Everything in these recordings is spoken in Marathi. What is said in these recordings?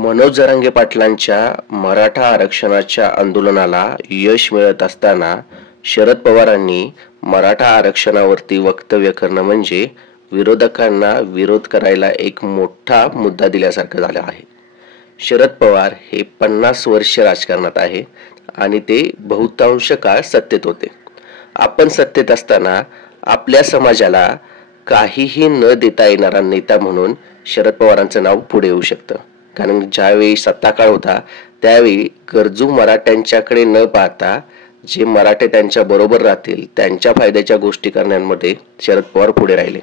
मनोज जरांगे पाटलांच्या मराठा आरक्षणाच्या आंदोलनाला यश मिळत असताना शरद पवारांनी मराठा आरक्षणावरती वक्तव्य करणं म्हणजे विरोधकांना विरोध करायला एक मोठा मुद्दा दिल्यासारखं झालं आहे। शरद पवार हे 50 वर्ष राजकारणात आहे आणि ते बहुतांश काळ सत्तेत होते। आपण सत्तेत असताना आपल्या समाजाला काहीही न देता येणारा नेता म्हणून शरद पवारांचं नाव पुढे येऊ शकतं। कारण ज्यावेळी सत्ताकाळ होता त्यावेळी गरजू मराठ्यांच्याकडे न पाहता जे मराठे त्यांच्या बरोबर राहतील त्यांच्या फायद्याच्या गोष्टी करण्यामध्ये शरद पवार पुढे राहिले।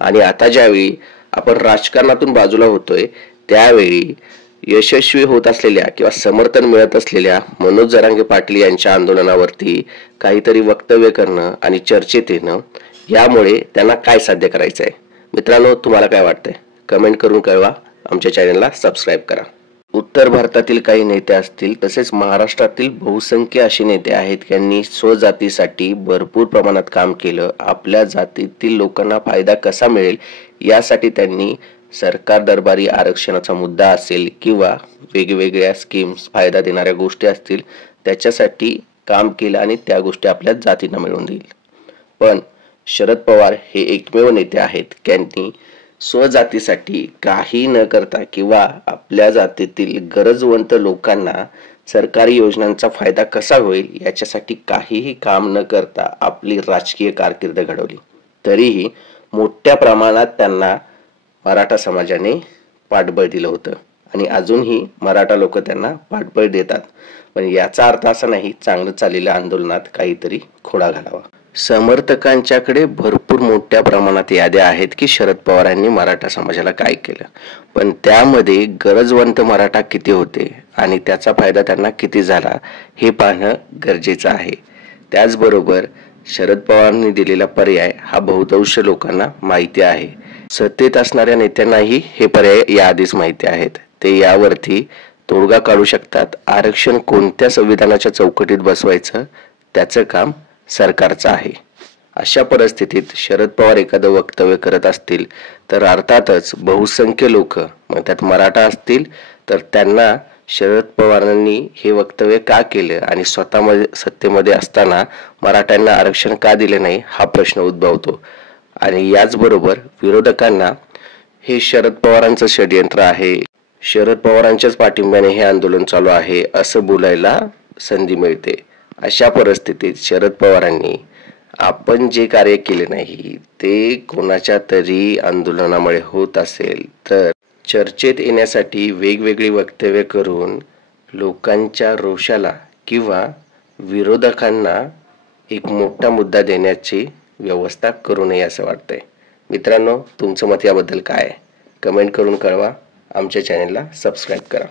आणि आता ज्यावेळी आपण राजकारणातून बाजूला होतोय त्यावेळी यशस्वी होत असलेल्या किंवा समर्थन मिळत असलेल्या मनोज जरांगे पाटील यांच्या आंदोलनावरती काहीतरी वक्तव्य करणं आणि चर्चेत येणं यामुळे त्यांना काय साध्य करायचं आहे। मित्रांनो, तुम्हाला काय वाटतंय कमेंट करून कळवा। आमच्या चॅनलला सबस्क्राइब करा। उत्तर भारतातील काही नेते असतील तसेच महाराष्ट्रातील बहुसंख्य असे नेते आहेत त्यांनी स्वजातीसाठी भरपूर प्रमाणात काम केलं। आपल्या जातीतील लोकांना फायदा कसा मिळेल यासाठी त्यांनी सरकार दरबारी आरक्षणाचा मुद्दा असेल किंवा वेगवेगळ्या स्कीम्स फायदा देणाऱ्या गोष्टी असतील त्याच्यासाठी काम केलं आणि त्या गोष्टी आपल्या जातींना मिळवून देईल। पण शरद पवार हे एकमेव नेते आहेत त्यांनी स्वजातीसाठी काही न करता किंवा आपल्या जातीतील गरजवंत लोकांना सरकारी योजनांचा फायदा कसा होईल याच्यासाठी काहीही काम न करता आपली राजकीय कारकीर्द घडवली। तरीही मोठ्या प्रमाणात त्यांना मराठा समाजाने पाठबळ दिलं होतं आणि अजूनही मराठा लोक त्यांना पाठबळ देतात। पण याचा अर्थ असा नाही चांगलं चाललेल्या आंदोलनात काहीतरी खोडा घालावा। समर्थकांच्याकडे भरपूर मोठ्या प्रमाणात याद्या आहेत की शरद पवारांनी मराठा समाजाला काय केलं, पण त्यामध्ये गरजवंत मराठा किती होते आणि त्याचा फायदा त्यांना किती झाला हे पाहणं गरजेचं आहे। त्याचबरोबर शरद पवारांनी दिलेला पर्याय हा बहुतांश लोकांना माहिती आहे। सत्तेत असणाऱ्या नेत्यांनाही हे पर्याय याआधीच माहिती आहेत। ते यावरती तोडगा काढू शकतात। आरक्षण कोणत्या संविधानाच्या चौकटीत बसवायचं त्याचं काम सरकारचं आहे। अशा परिस्थितीत शरद पवार एखादं वक्तव्य करत असतील तर अर्थातच बहुसंख्य लोक मग त्यात मराठा असतील तर त्यांना शरद पवारांनी हे वक्तव्य का केलं आणि स्वतः सत्तेमध्ये असताना मराठ्यांना आरक्षण का दिले नाही हा प्रश्न उद्भवतो। आणि याचबरोबर विरोधकांना हे शरद पवारांचं षडयंत्र आहे, शरद पवारांच्याच पाठिंब्याने हे आंदोलन चालू आहे असं बोलायला संधी मिळते। अशा परिस्थितीत शरद पवारांनी आपण जे कार्य केले नाही ते कोणाच्या तरी आंदोलनामुळे होत असेल तर चर्चेत येण्यासाठी वेगवेगळी वक्तव्य करून लोकांच्या रोषाला किंवा विरोधकांना एक मोठा मुद्दा देण्याची व्यवस्था करू नये असं वाटतंय। मित्रांनो, तुमचं मत याबद्दल काय आहे कमेंट करून कळवा। आमच्या चॅनलला सबस्क्राइब करा।